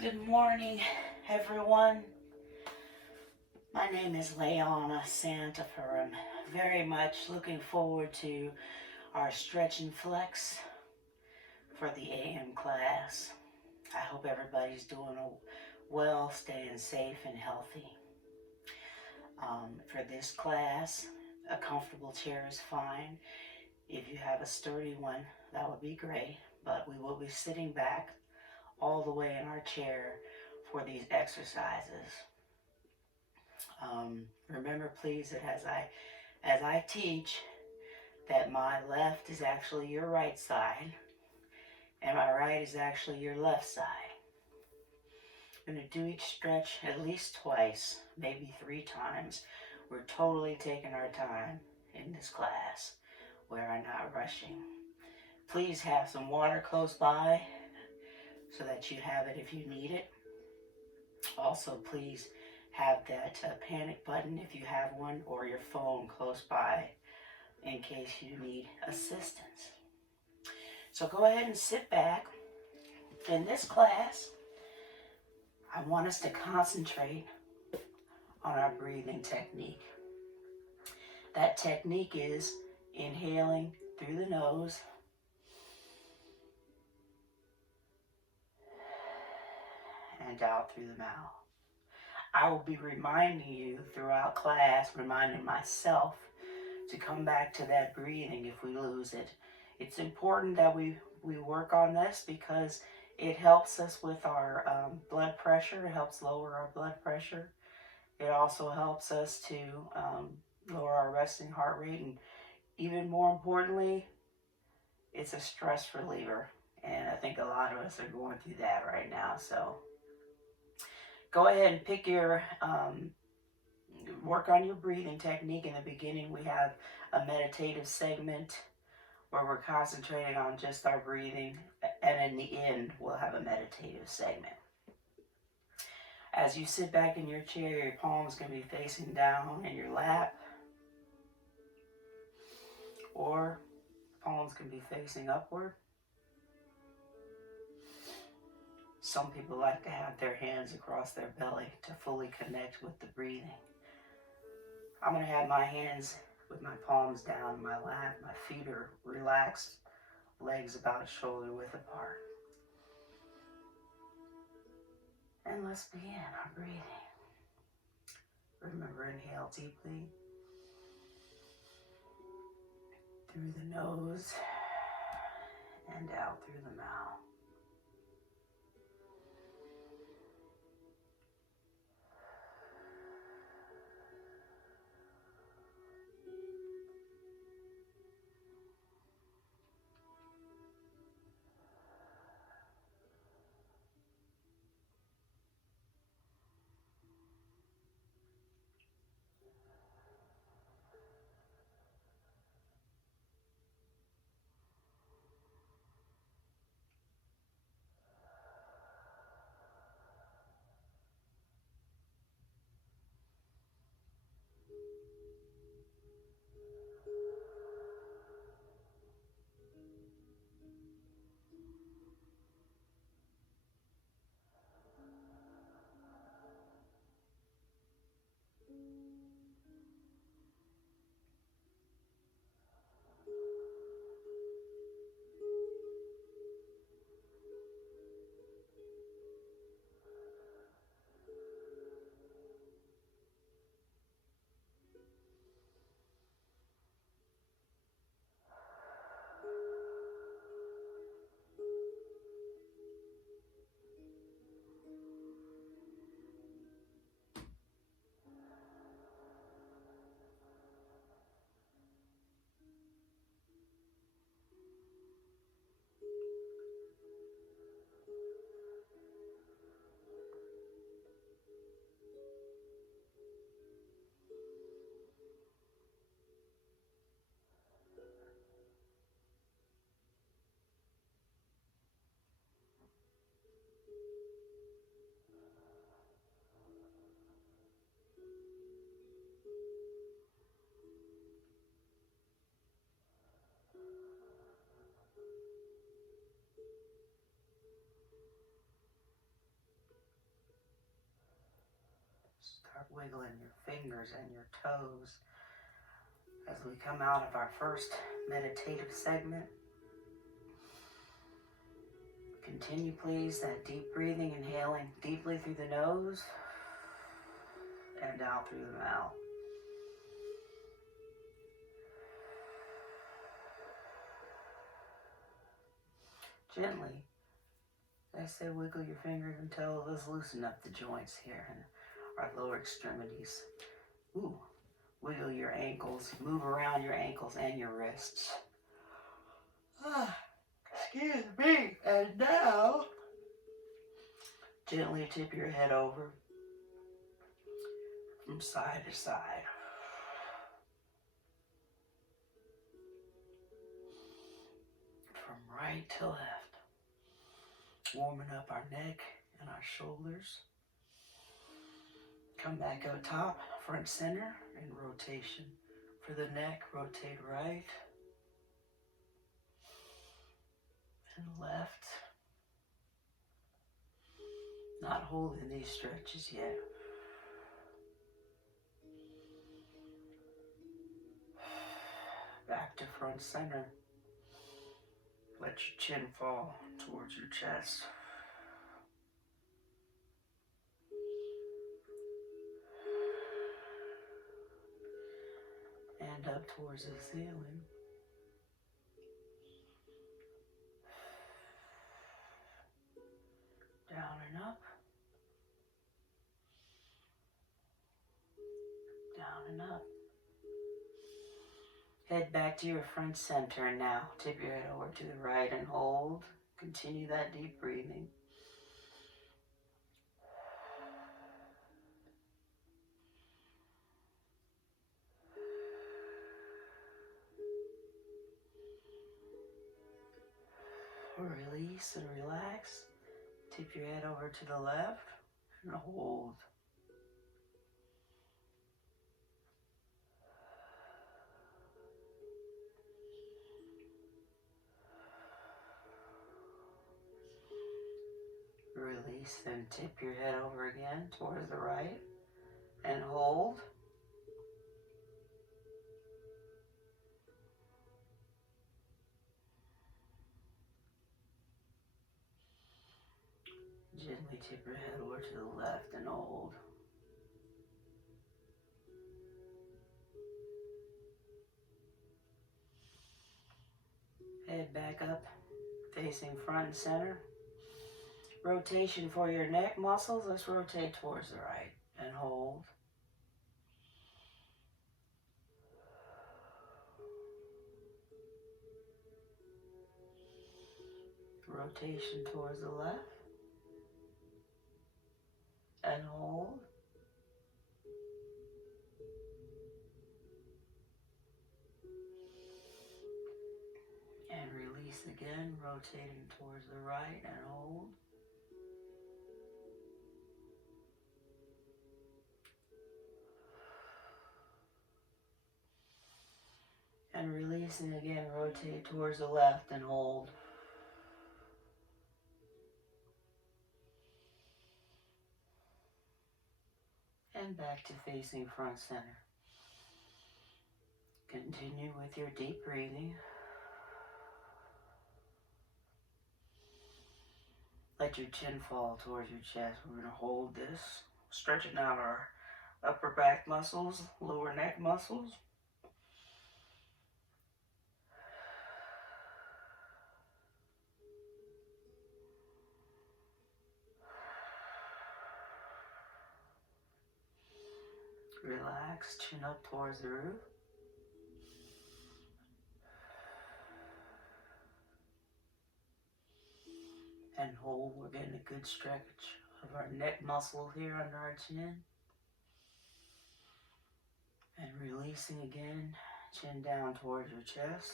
Good morning, everyone. My name is Leona Santafer. I'm very much looking forward to our stretch and flex for the AM class. I hope everybody's doing well, staying safe and healthy. For this class, a comfortable chair is fine. If you have a sturdy one, that would be great. But we will be sitting back all the way in our chair for these exercises. Remember, please, that as I teach, that my left is actually your right side, and my right is actually your left side. I'm going to do each stretch at least twice, maybe 3 times. We're totally taking our time in this class. We're not rushing. Please have some water close by so that you have it if you need it. Also, please have that panic button if you have one, or your phone close by in case you need assistance. So go ahead and sit back. In this class, I want us to concentrate on our breathing technique. That technique is inhaling through the nose and out through the mouth. I will be reminding you throughout class, reminding myself to come back to that breathing if we lose it. It's important that we work on this because it helps us with our blood pressure. It helps lower our blood pressure. It also helps us to lower our resting heart rate. And even more importantly, it's a stress reliever. And I think a lot of us are going through that right now. So go ahead and pick your, work on your breathing technique. In the beginning, we have a meditative segment where we're concentrating on just our breathing, and in the end, we'll have a meditative segment. As you sit back in your chair, your palms can be facing down in your lap, or palms can be facing upward. Some people like to have their hands across their belly to fully connect with the breathing. I'm going to have my hands with my palms down in my lap. My feet are relaxed, legs about shoulder width apart. And let's begin our breathing. Remember, inhale deeply through the nose and out through the mouth. wiggling your fingers and your toes as we come out of our first meditative segment. Continue, please, that deep breathing, inhaling deeply through the nose and out through the mouth. Gently, as I say, wiggle your fingers and toes. Let's loosen up the joints here and our lower extremities. Ooh, wiggle your ankles, move around your ankles and your wrists. Excuse me. And now, gently tip your head over from side to side. From right to left. Warming up our neck and our shoulders. Come back up top, front center, and rotation. For the neck, rotate right and left. Not holding these stretches yet. Back to front center. Let your chin fall towards your chest. And up towards the ceiling. Down and up. Down and up. Head back to your front center and now tip your head over to the right and hold. Continue that deep breathing. Release and relax. Tip your head over to the left and hold. Release, then tip your head over again towards the right and hold. Gently tip your head over to the left and hold. Head back up, facing front and center. Rotation for your neck muscles. Let's rotate towards the right and hold. Rotation towards the left and hold. And release again, rotating towards the right and hold. And releasing again, rotate towards the left and hold. And back to facing front center. Continue with your deep breathing. Let your chin fall towards your chest. We're going to hold this, stretching out our upper back muscles, lower neck muscles. Relax, chin up towards the roof. And hold. We're getting a good stretch of our neck muscle here under our chin. And releasing again, chin down towards your chest.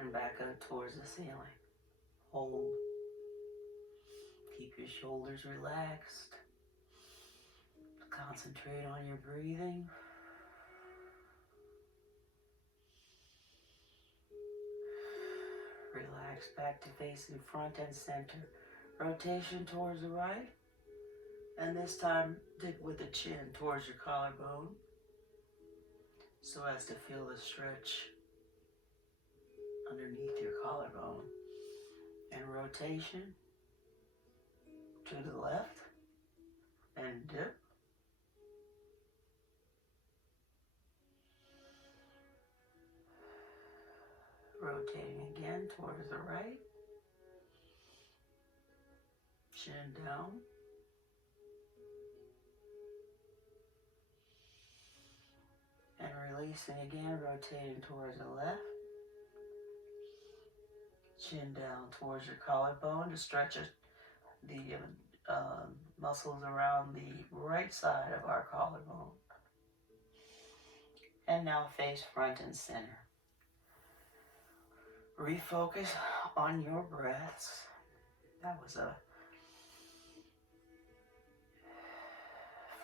And back up towards the ceiling. Hold. Keep your shoulders relaxed. Concentrate on your breathing. Relax back to facing front and center. Rotation towards the right. And this time, dig with the chin towards your collarbone so as to feel the stretch underneath your collarbone. And rotation to the left and dip. Rotating again towards the right. Chin down. And releasing again, rotating towards the left. Chin down towards your collarbone to stretch the muscles around the right side of our collarbone. And now face front and center. Refocus on your breaths. That was a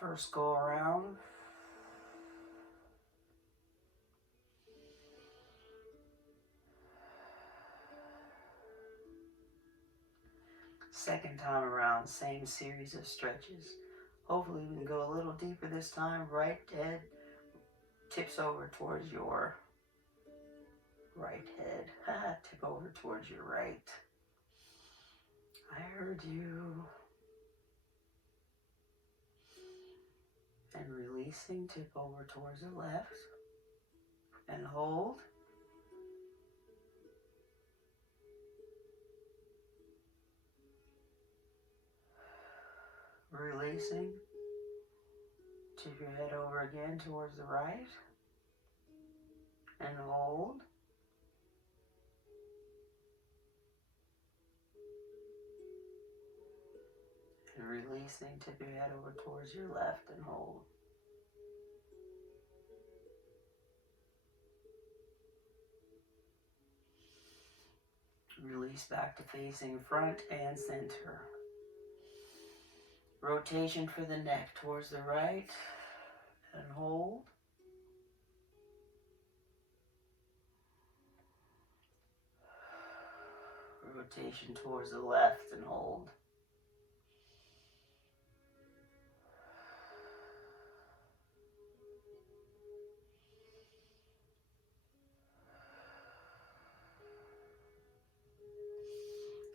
first go around. Second time around, same series of stretches. Hopefully we can go a little deeper this time. Right head tips over towards your right head. Tip over towards your right. I heard you. And releasing, tip over towards the left. And hold. Releasing. Tip your head over again towards the right. And hold. And releasing, tip your head over towards your left and hold. Release back to facing front and center. Rotation for the neck towards the right and hold. Rotation towards the left and hold.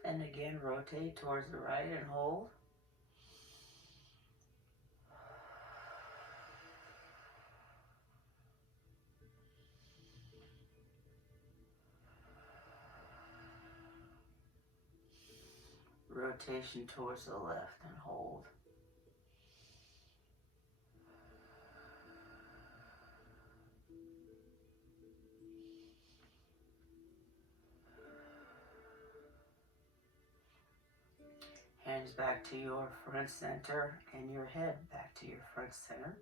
And again, rotate towards the right and hold. Rotation towards the left and hold. Hands back to your front center and your head back to your front center.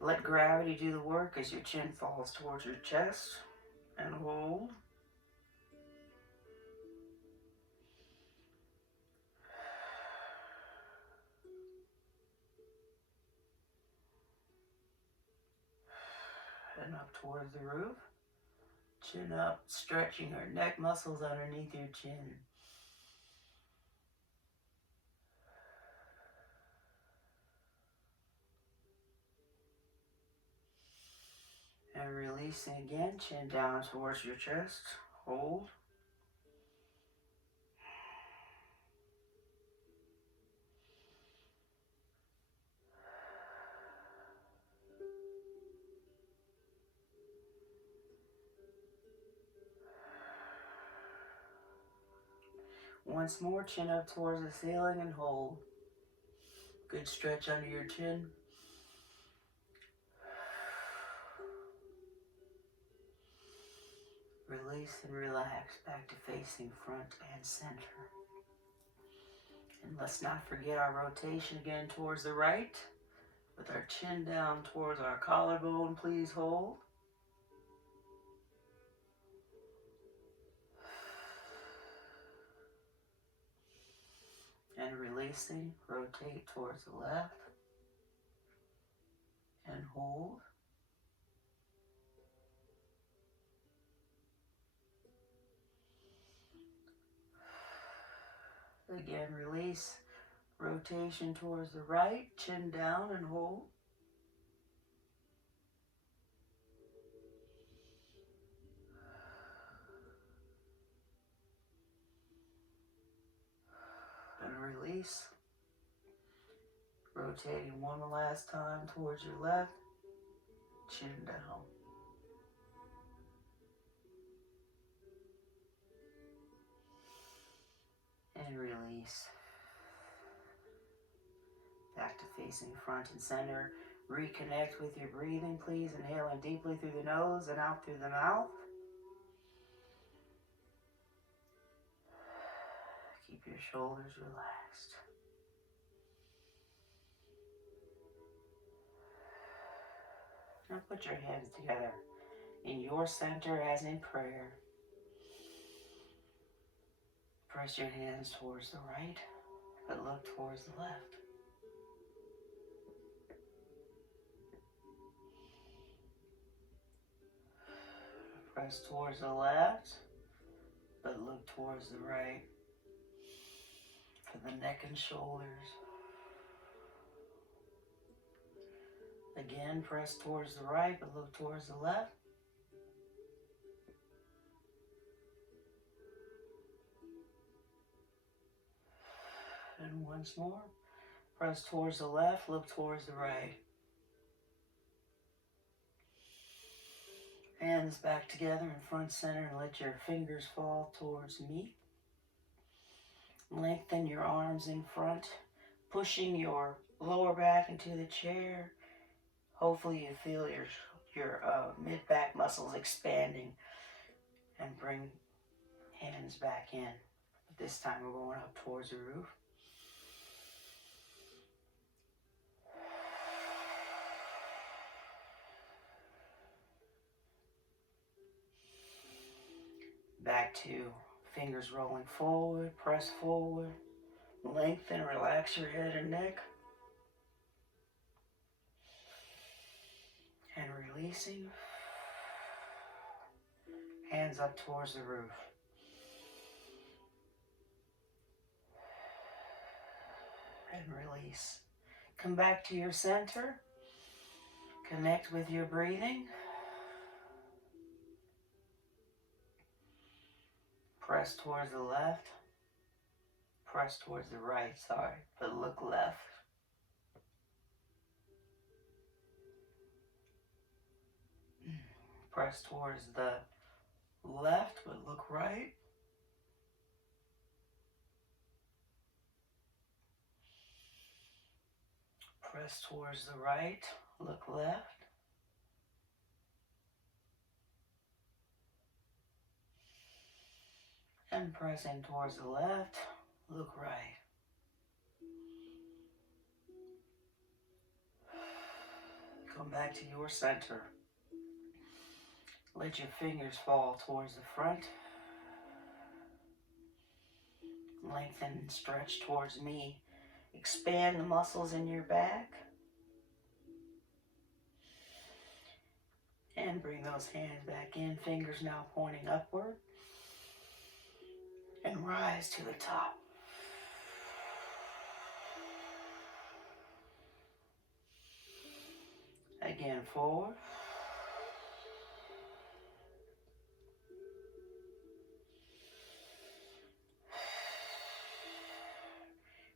Let gravity do the work as your chin falls towards your chest and hold. And up towards the roof. Chin up, stretching your neck muscles underneath your chin. And releasing again, chin down towards your chest. Hold. Once more, chin up towards the ceiling and hold. Good stretch under your chin. Release and relax back to facing front and center. And let's not forget our rotation again towards the right. With our chin down towards our collarbone, please hold. And releasing, rotate towards the left. And hold. Again, release. Rotation towards the right, chin down and hold. And release. Rotating one last time towards your left, chin down. And release. Back to facing front and center. Reconnect with your breathing, please. Inhaling deeply through the nose and out through the mouth. Keep your shoulders relaxed. Now put your hands together in your center as in prayer. Press your hands towards the right, but look towards the left. Press towards the left, but look towards the right for the neck and shoulders. Again, press towards the right, but look towards the left. And once more, press towards the left, look towards the right. Hands back together in front center and let your fingers fall towards me. Lengthen your arms in front, pushing your lower back into the chair. Hopefully you feel your mid-back muscles expanding, and bring hands back in. But this time we're going up towards the roof. Back to fingers rolling forward, press forward, lengthen, relax your head and neck. And releasing, hands up towards the roof. And release. Come back to your center. Connect with your breathing. Press towards the left. Press towards the right, but look left. Press towards the left, but look right. Press towards the right, look left. And pressing towards the left, look right. Come back to your center. Let your fingers fall towards the front. Lengthen and stretch towards me. Expand the muscles in your back. And bring those hands back in, fingers now pointing upward. And rise to the top. Again, forward.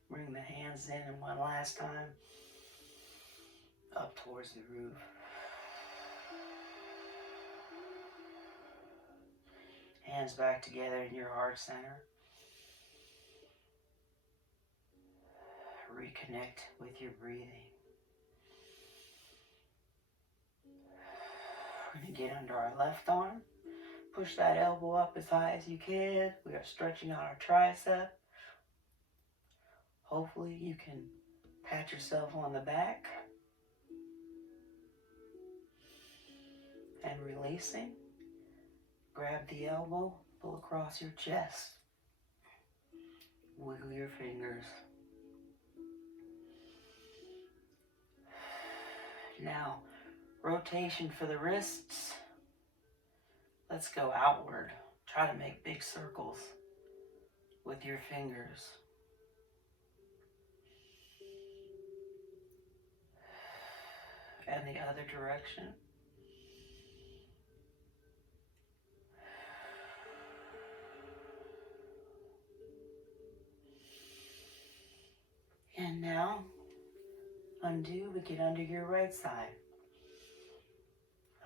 Bring the hands in, and one last time, up towards the roof. Hands back together in your heart center. Reconnect with your breathing. We're going to get under our left arm. Push that elbow up as high as you can. We are stretching out our tricep. Hopefully you can pat yourself on the back. And releasing. Grab the elbow, pull across your chest. Wiggle your fingers. Now, rotation for the wrists. Let's go outward. Try to make big circles with your fingers. and the other direction. And now, undo, but get under your right side.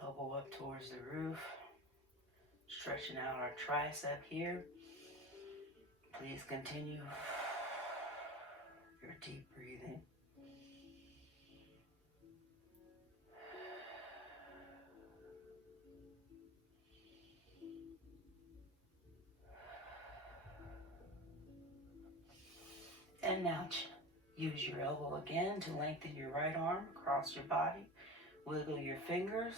Elbow up towards the roof, stretching out our tricep here. Please continue your deep breathing. And now use your elbow again to lengthen your right arm across your body. Wiggle your fingers.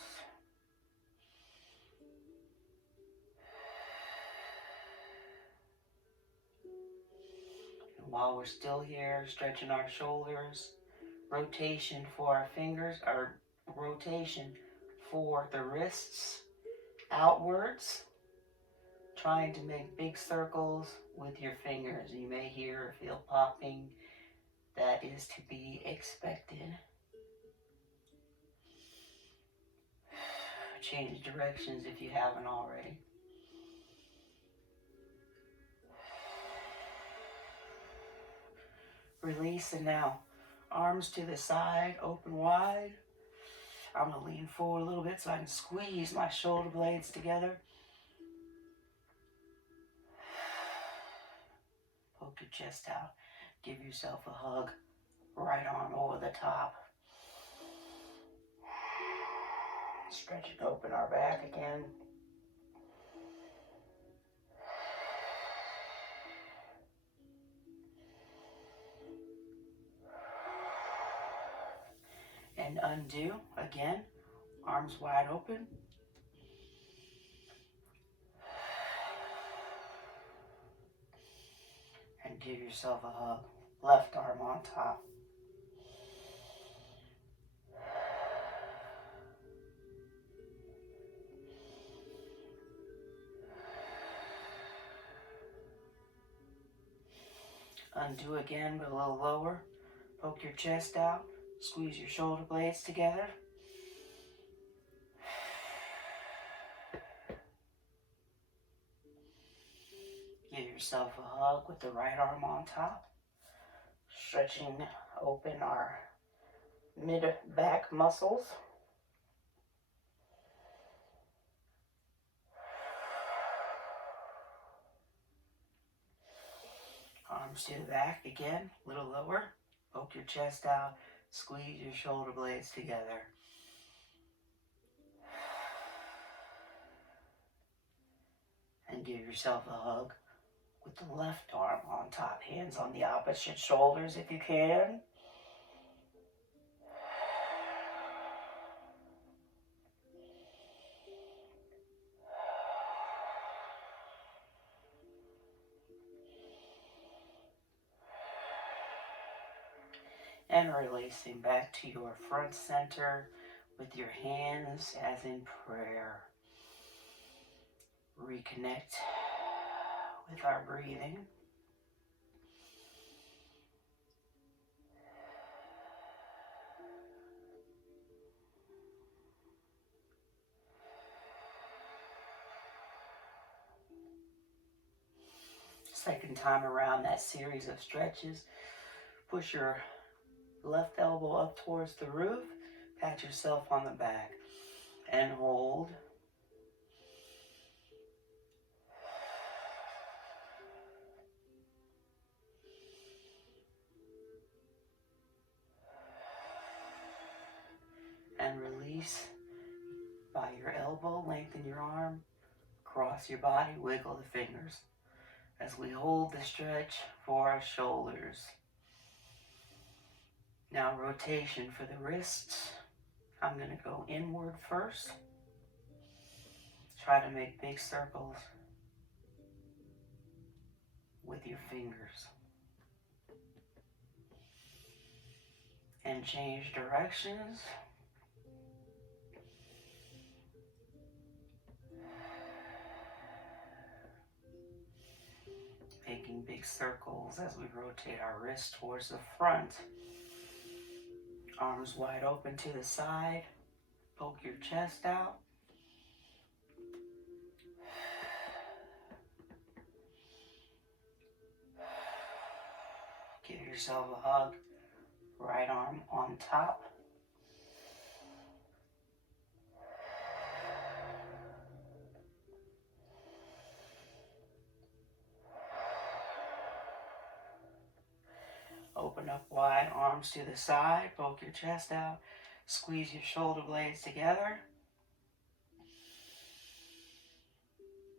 And while we're still here, stretching our shoulders, rotation for our fingers, or rotation for the wrists outwards, trying to make big circles with your fingers. You may hear or feel popping. That is to be expected. Change directions if you haven't already. Release, and now arms to the side, open wide. I'm going to lean forward a little bit so I can squeeze my shoulder blades together. Poke your chest out. Give yourself a hug. Right arm over the top. Stretch and open our back again. And undo again. Arms wide open. And give yourself a hug. Left arm on top. Undo again, but a little lower. Poke your chest out. Squeeze your shoulder blades together. Give yourself a hug with the right arm on top. Stretching open our mid-back muscles. Arms to the back again, a little lower. Poke your chest out. Squeeze your shoulder blades together. And give yourself a hug with the left arm on top. Hands on the opposite shoulders if you can. And releasing back to your front center with your hands as in prayer. Reconnect with our breathing. Second time around that series of stretches, push your left elbow up towards the roof, pat yourself on the back, and hold. And release by your elbow, lengthen your arm, cross your body, wiggle the fingers as we hold the stretch for our shoulders. Now rotation for the wrists. I'm going to go inward first. Try to make big circles with your fingers. And change directions. Making big circles as we rotate our wrist towards the front. Arms wide open to the side. Poke your chest out. Give yourself a hug. Right arm on top. Open up wide, arms to the side. Poke your chest out. Squeeze your shoulder blades together.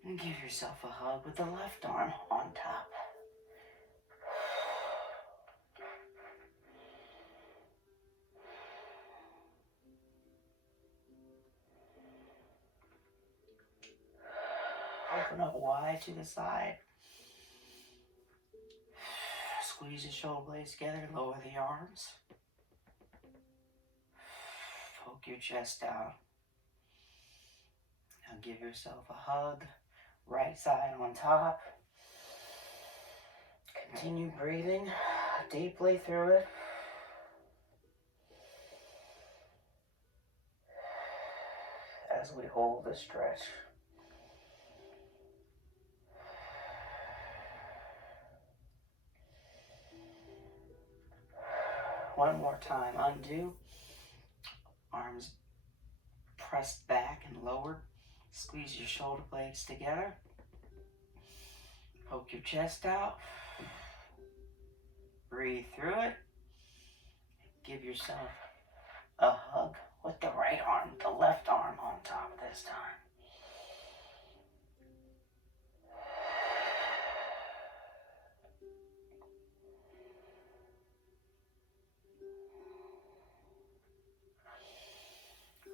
And give yourself a hug with the left arm on top. Open up wide to the side. Squeeze the shoulder blades together. Lower the arms. Poke your chest out. Now give yourself a hug. Right side on top. Continue breathing deeply through it. As we hold the stretch. One more time. Undo. Arms pressed back and lowered. Squeeze your shoulder blades together. Poke your chest out. Breathe through it. Give yourself a hug with the right arm, the left arm on top this time.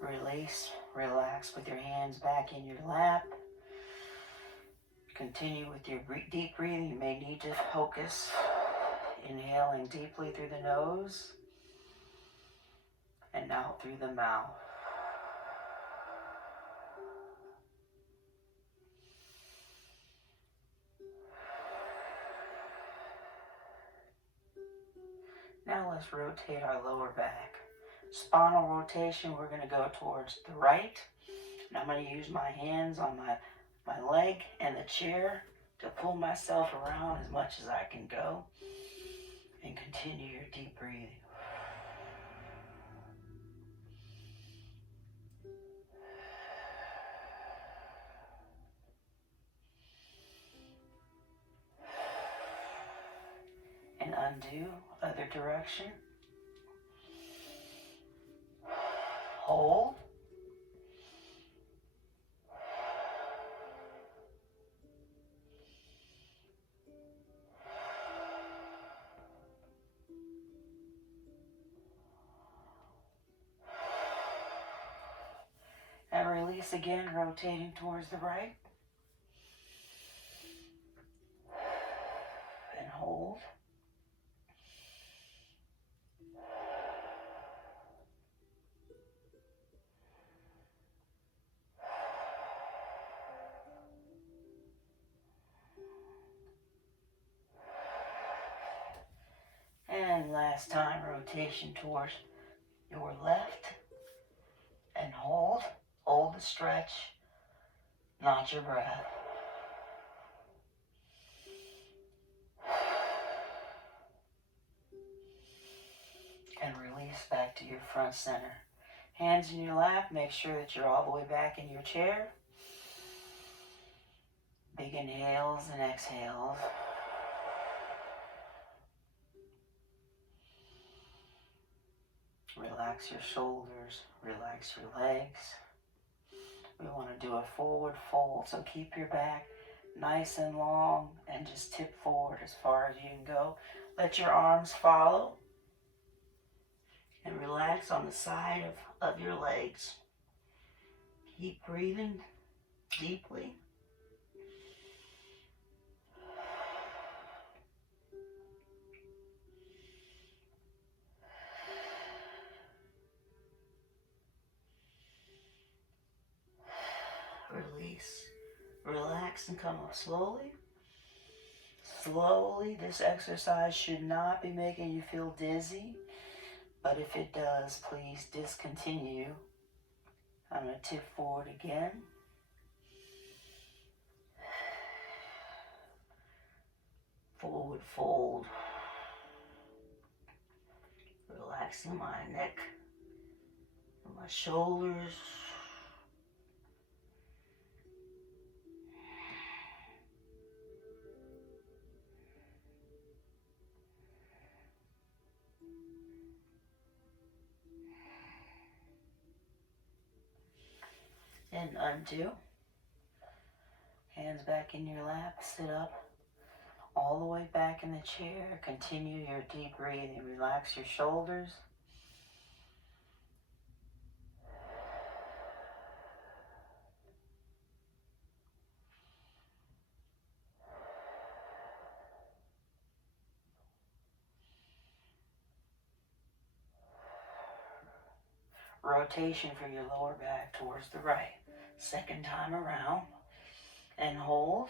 Release, relax with your hands back in your lap. Continue with your deep breathing. You may need to focus. Inhaling deeply through the nose and out through the mouth. Now let's rotate our lower back. Spinal rotation, we're going to go towards the right. And I'm going to use my hands on my leg and the chair to pull myself around as much as I can go. And continue your deep breathing. And undo, other direction. Hold. And release again, rotating towards the right. And hold. And last time, rotation towards your left. And hold. Hold the stretch. Not your breath. And release back to your front center. Hands in your lap. Make sure that you're all the way back in your chair. Big inhales and exhales. Relax your shoulders. Relax your legs. We want to do a forward fold. So keep your back nice and long and just tip forward as far as you can go. Let your arms follow. And relax on the side of your legs. Keep breathing deeply. Release. Relax and come up slowly. Slowly. This exercise should not be making you feel dizzy. But if it does, please discontinue. I'm going to tip forward again. Forward fold. Relaxing my neck and my shoulders. And undo. Hands back in your lap. Sit up. All the way back in the chair. Continue your deep breathing. Relax your shoulders. Rotation for your lower back towards the right. Second time around. And hold.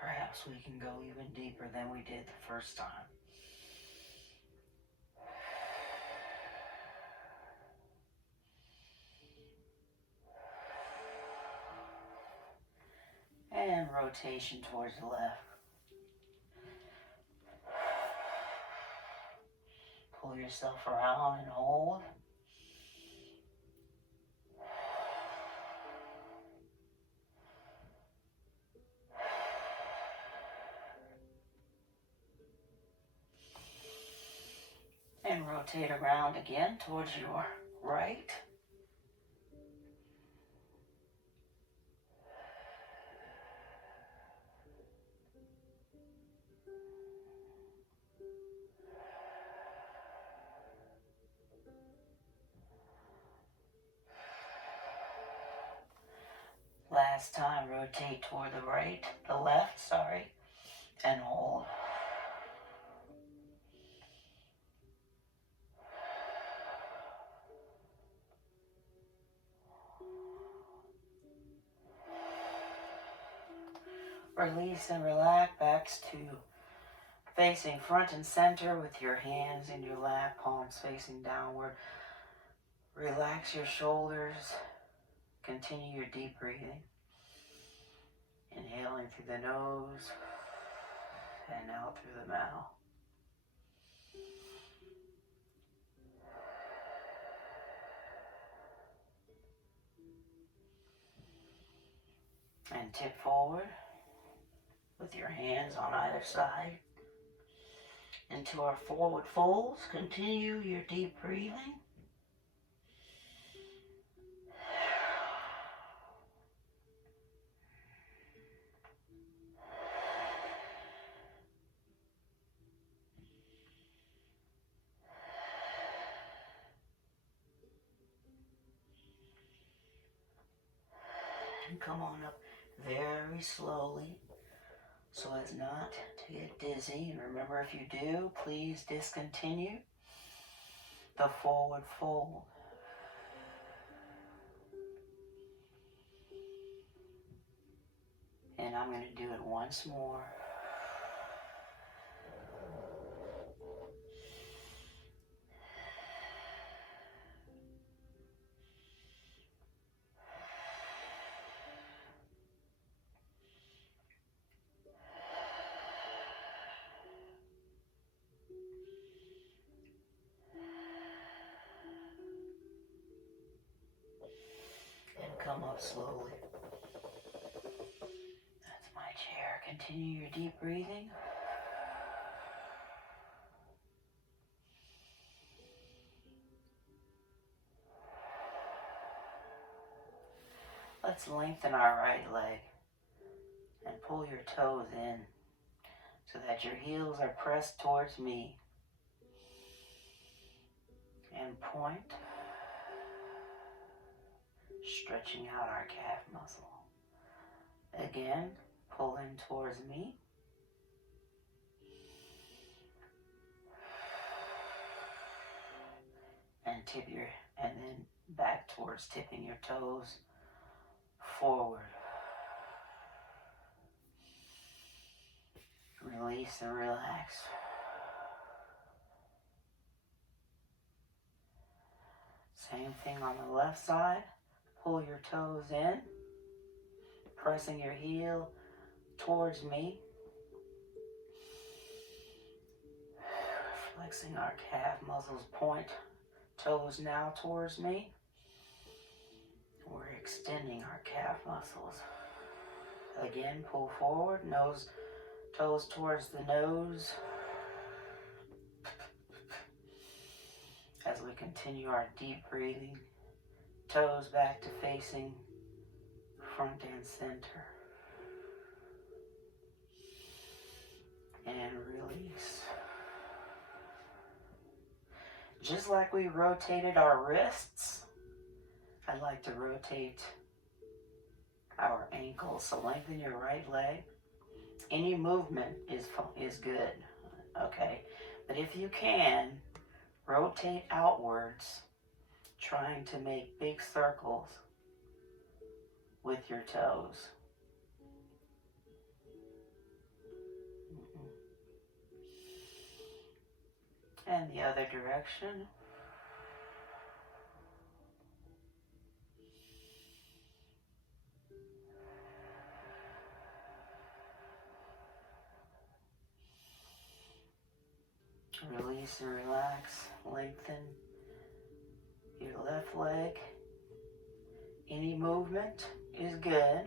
Perhaps we can go even deeper than we did the first time. And rotation towards the left. Pull yourself around and hold. And rotate around again towards your right. Last time, rotate toward the right, the left, sorry, and hold. Release and relax, backs to facing front and center with your hands in your lap, palms facing downward. Relax your shoulders. Continue your deep breathing. Inhaling through the nose and out through the mouth. And tip forward with your hands on either side into our forward folds. Continue your deep breathing. And come on up very slowly so as not to get dizzy. And remember, if you do, please discontinue the forward fold. And I'm going to do it once more. And come up slowly. That's my chair. Continue your deep breathing. Let's lengthen our right leg and pull your toes in so that your heels are pressed towards me. And point, stretching out our calf muscle. Again, pull in towards me. And then back towards tipping your toes forward. Release and relax. Same thing on the left side. Pull your toes in, pressing your heel towards me. Flexing our calf muscles, point toes now towards me. We're extending our calf muscles. Again, pull forward, toes towards the nose. As we continue our deep breathing, toes back to facing front and center. And release. Just like we rotated our wrists, I'd like to rotate our ankles. So lengthen your right leg. Any movement is good, okay? But if you can, rotate outwards, trying to make big circles with your toes. And the other direction. Release and relax. Lengthen your left leg. Any movement is good.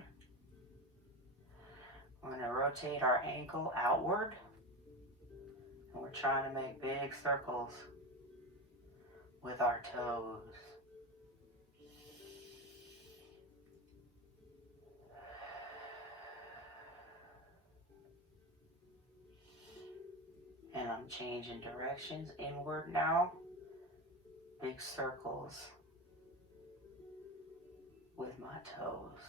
We're going to rotate our ankle outward. And we're trying to make big circles with our toes. And I'm changing directions inward now. Big circles with my toes.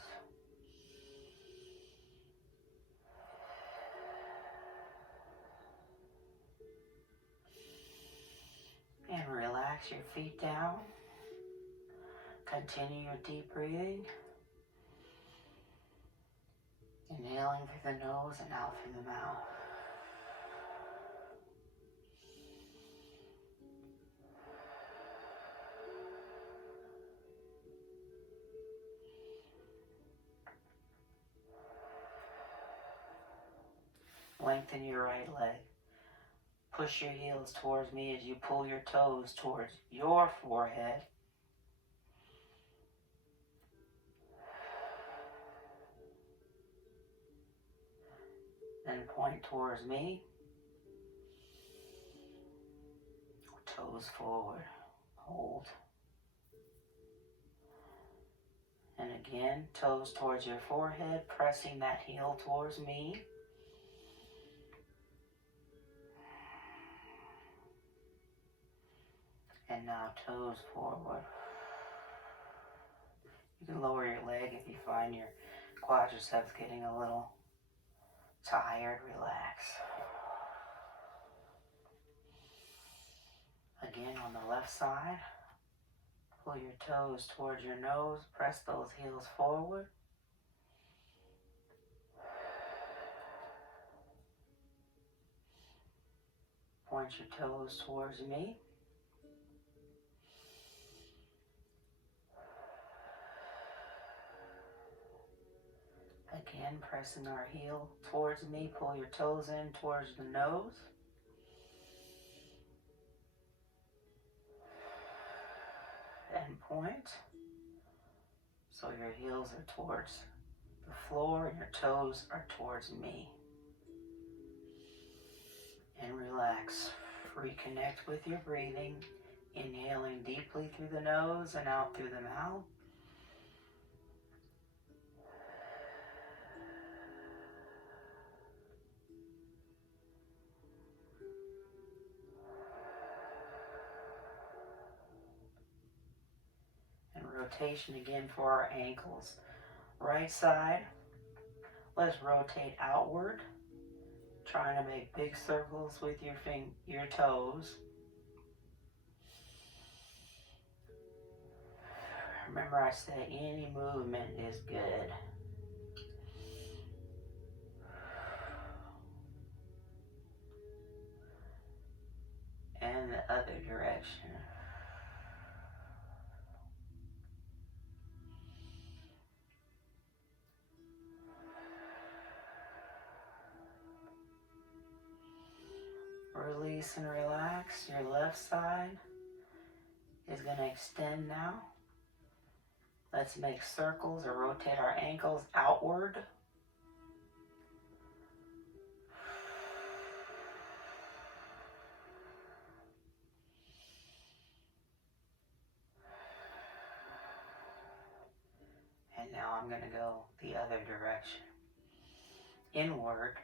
And relax your feet down. Continue your deep breathing. Inhaling through the nose and out through the mouth. Lengthen your right leg. Push your heels towards me as you pull your toes towards your forehead. Then point towards me. Toes forward. Hold. And again, toes towards your forehead, pressing that heel towards me. And now toes forward. You can lower your leg if you find your quadriceps getting a little tired. Relax. Again, on the left side, pull your toes towards your nose, press those heels forward. Point your toes towards me. Again, pressing our heel towards me, pull your toes in towards the nose. And point. So your heels are towards the floor and your toes are towards me. And relax. Reconnect with your breathing. Inhaling deeply through the nose and out through the mouth. And rotation again for our ankles. Right side, let's rotate outward. Trying to make big circles with your toes. Remember I said any movement is good. And the other direction. Release and relax. Your left side is going to extend now. Let's make circles or rotate our ankles outward. And now I'm going to go the other direction. Inward.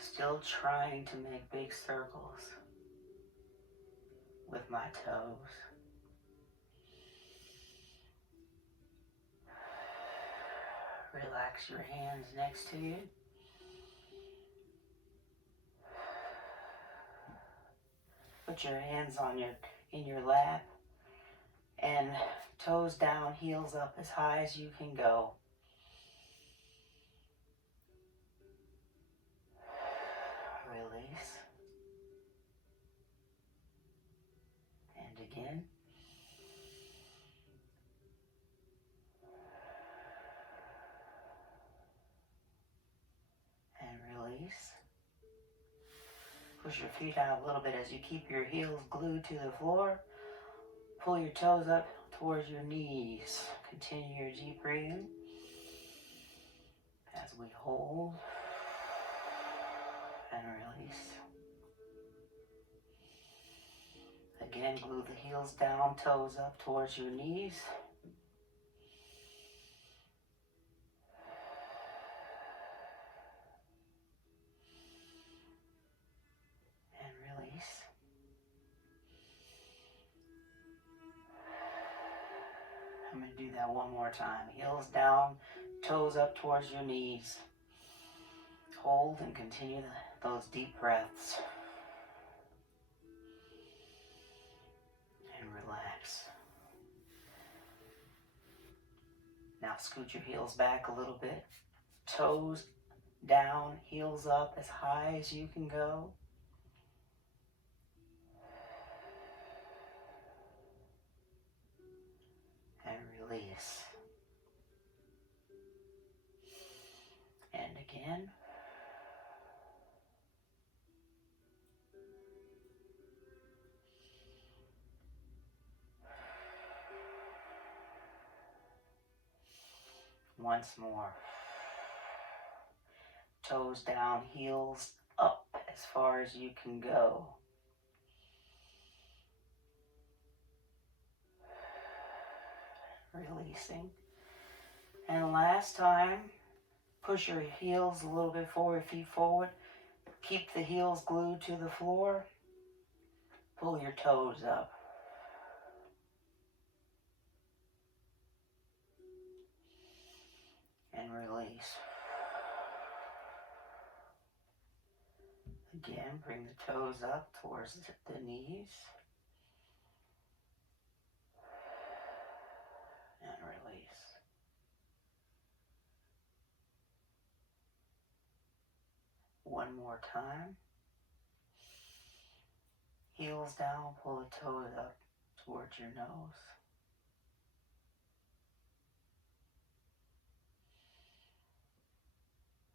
Still trying to make big circles with my toes. Relax your hands next to you. Put your hands on in your lap and toes down, heels up as high as you can go. Release. And again. And release. Push your feet out a little bit as you keep your heels glued to the floor. Pull your toes up towards your knees. Continue your deep breathing as we hold and release. Again, glue the heels down, toes up towards your knees. And release. I'm going to do that one more time. Heels down, toes up towards your knees. Hold and continue those deep breaths. And relax. Now scoot your heels back a little bit. Toes down, heels up as high as you can go. And release. And again. Once more. Toes down, heels up as far as you can go. Releasing. And last time, push your heels a little bit forward, feet forward. Keep the heels glued to the floor. Pull your toes up. And release. Again, bring the toes up towards the knees. And release. One more time. Heels down, pull the toes up towards your nose.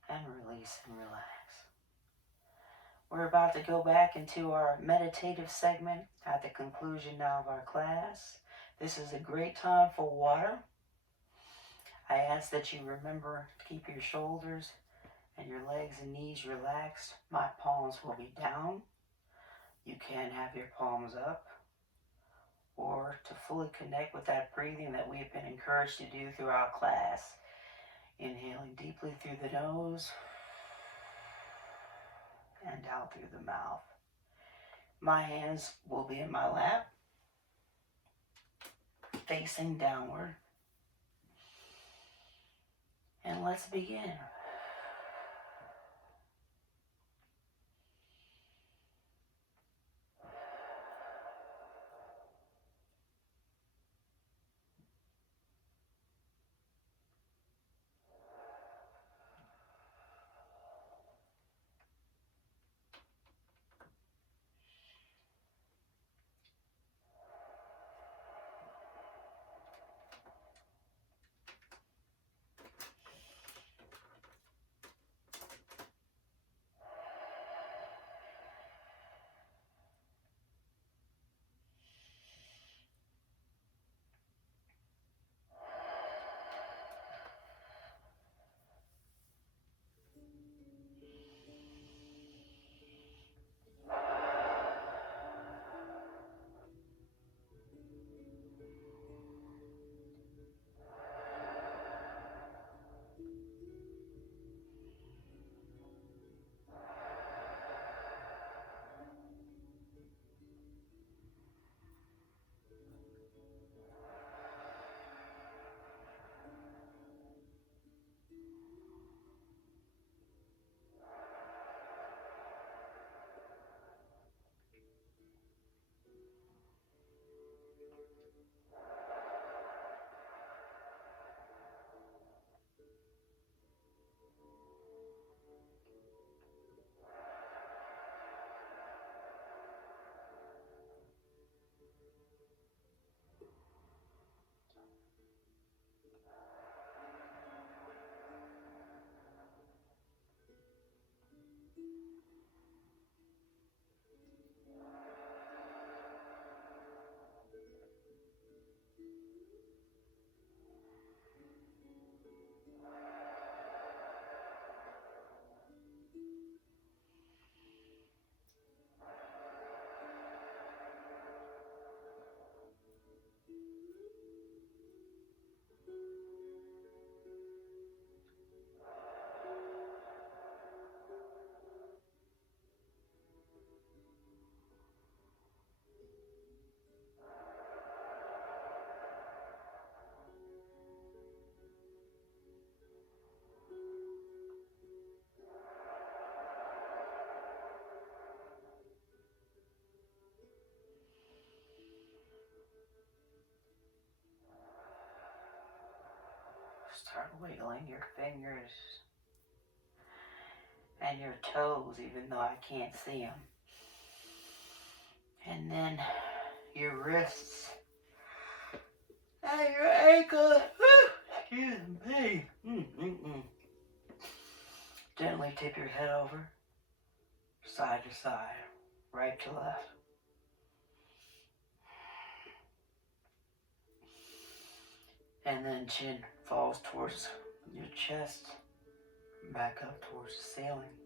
And release and relax. We're about to go back into our meditative segment at the conclusion now of our class. This is a great time for water. I ask that you remember to keep your shoulders and your legs and knees relaxed. My palms will be down. You can have your palms up. Or to fully connect with that breathing that we have been encouraged to do throughout class. Inhaling deeply through the nose and out through the mouth. My hands will be in my lap, facing downward. And let's begin. Start wiggling your fingers and your toes, even though I can't see them. And then your wrists and your ankles. Excuse me. Gently tip your head over, side to side, right to left. And then chin falls towards your chest, back up towards the ceiling.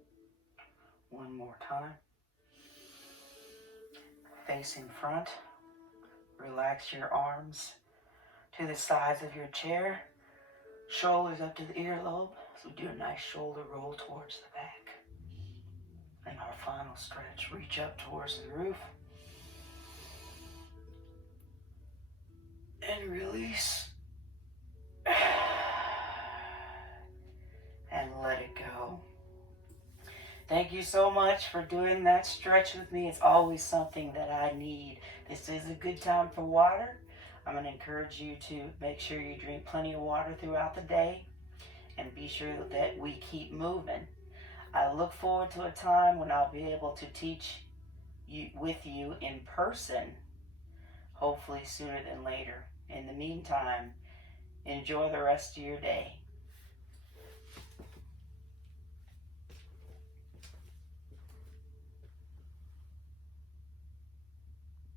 One more time. Facing front, relax your arms to the sides of your chair, shoulders up to the earlobe. So do a nice shoulder roll towards the back. And our final stretch, reach up towards the roof. And release. And let it go. Thank you so much for doing that stretch with me. It's always something that I need. This is a good time for water. I'm going to encourage you to make sure you drink plenty of water throughout the day and be sure that we keep moving. I look forward to a time when I'll be able to teach with you in person, hopefully sooner than later. In the meantime, enjoy the rest of your day.